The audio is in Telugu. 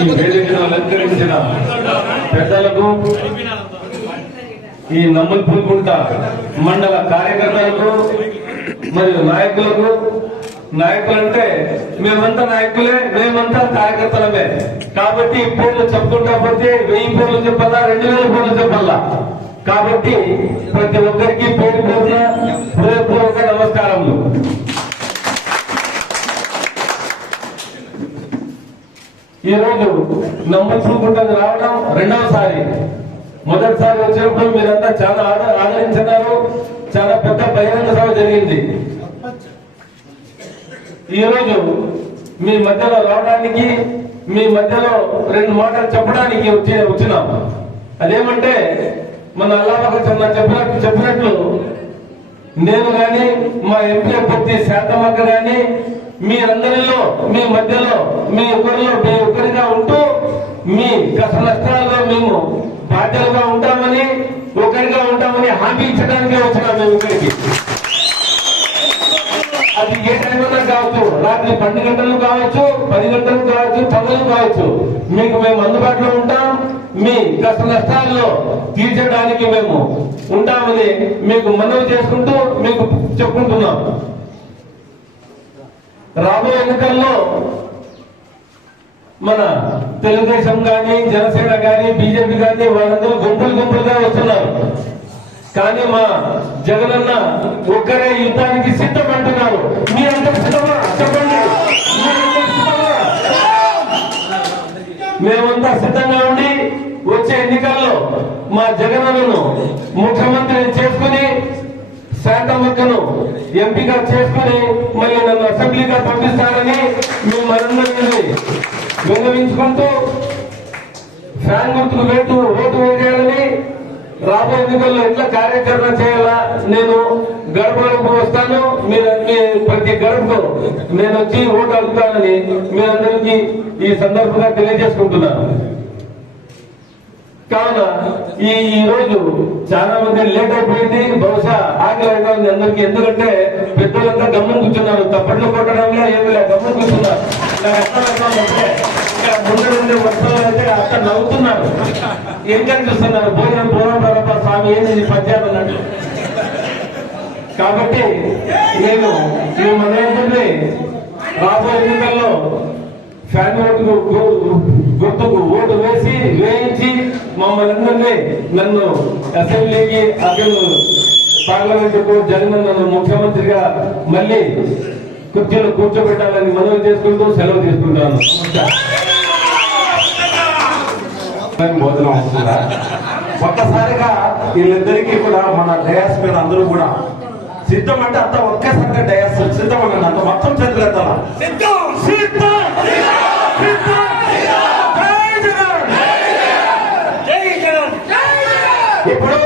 ఈ వేదికను అలంకరించిన పెద్దలకు ఈ నమ్మల్పూర్కుంట మండల కార్యకర్తలకు మరియు నాయకులకు. నాయకులు అంటే మేమంతా నాయకులే మేమంతా కార్యకర్తలమే. కాబట్టి ఈ పేర్లు చెప్పుకుంటా పోతే వెయ్యి పేర్లు చెప్పాలా రెండు వేల పేర్లు చెప్పాలా? కాబట్టి ప్రతి ఒక్కరికి పేరు పేరున హృదయపూర్వక ఈ రోజు నమ్మల్సుకుంటుంది రావడం రెండవసారి. మొదటిసారి వచ్చినప్పుడు మీరంతా చాలా ఆద- ఆదరించినారు. చాలా పెద్ద బహిరంగ సభ జరిగింది. ఈ రోజు మీ మధ్యలో రావడానికి మీ మధ్యలో రెండు మాటలు చెప్పడానికి వచ్చి వచ్చినాం. అదేమంటే మన అల్లాబాక చెన్న చెప్పినట్టు చెప్పినట్లు నేను కానీ మా ఎంపీ అభ్యర్థి శాంతమ్మక్క గాని మీరందరిలో మీ మధ్యలో మీ ఒకరిలో మీ కష్ట నష్టాల్లో మేము బాధ్యతగా ఉంటామని ఒకరిగా ఉంటామని హామీ ఇచ్చడానికి వచ్చినాం మేము ఇక్కడికి. అది ఏ టైంలో కావచ్చు రాత్రి పన్నెండు గంటలు కావచ్చు పది గంటలు కావచ్చు పగలు కావచ్చు మీకు మేము అందుబాటులో ఉంటాం. మీ కష్ట నష్టాల్లో తీర్చడానికి మేము ఉంటామని మీకు మనవి చేసుకుంటూ మీకు చెప్పుకుంటున్నాం. రాబోయే ఎన్నికల్లో మన తెలుగుదేశం కానీ జనసేన కానీ బీజేపీ కానీ వాళ్ళందరూ గుంపులు గుంపులుగా వస్తున్నారు. కానీ మా జగనన్న ఒక్కరే యుద్ధానికి సిద్ధం అంటున్నారు మీరందరూ సిద్ధమా? చెప్పండి. మేమంతా సిద్ధంగా ఉండి వచ్చే ఎన్నికల్లో మా జగనన్నను ముఖ్యమంత్రిని చేసుకుని శాంతమ్మక్కను ఎంపీగా చేసుకుని మళ్ళీ నన్ను అసెంబ్లీగా పంపిస్తారని విన్నవించుకుంటూ ఫ్యాన్ గుర్తులు పెడుతూ ఓటు వేయాలని రాబోయే ఎన్నికల్లో ఎట్లా కార్యాచరణ చేయాలా నేను గడపలకు వస్తాను. మీరు ప్రతి గడపకు నేను వచ్చి ఓటు అడుగుతానని మీరందరికీ ఈ సందర్భంగా తెలియజేసుకుంటున్నాను. కావున ఈ ఈ రోజు చాలా మంది లేట్ అయిపోయింది. బహుశా ఆకలి అవుతుంది ఉంది అందరికి. ఎందుకంటే పెద్దలంతా గమ్మున కూర్చున్నారు. తప్పట్లు కొట్టడంలో ఏమి లేదు. గమ్మున కూర్చున్నారు. వర్షాలు అయితే అక్కడ నవ్వుతున్నారు. ఏం కనిపిస్తున్నారు భోజనం పూర్వం స్వామి ఏంది పద్యాలు అన్నట్టు. కాబట్టి నేను ఈ మనోహర్ని రాబోయే ఎన్నికల్లో ఫ్యాన్ ఓటుకు గుర్తుకు ఓటు వేసి వేయించి మమ్మల్ని అందరినీ నన్ను అసెంబ్లీకి అసలు పార్లమెంటుకు జగన్ నన్ను ముఖ్యమంత్రిగా మళ్ళీ కుర్చీలో కూర్చోబెట్టాలని మనవి చేసుకుంటూ సెలవు తీసుకుంటాను భోజనం అవుతుందా ఒక్కసారిగా వీళ్ళిద్దరికీ కూడా మన డయాస్ మీద అందరూ కూడా సిద్ధం అంటే అంత ఒక్కసారి డయాస్ సిద్ధం అనండి. అంత మొత్తం చేతులు సిద్ధం! ఇప్పుడు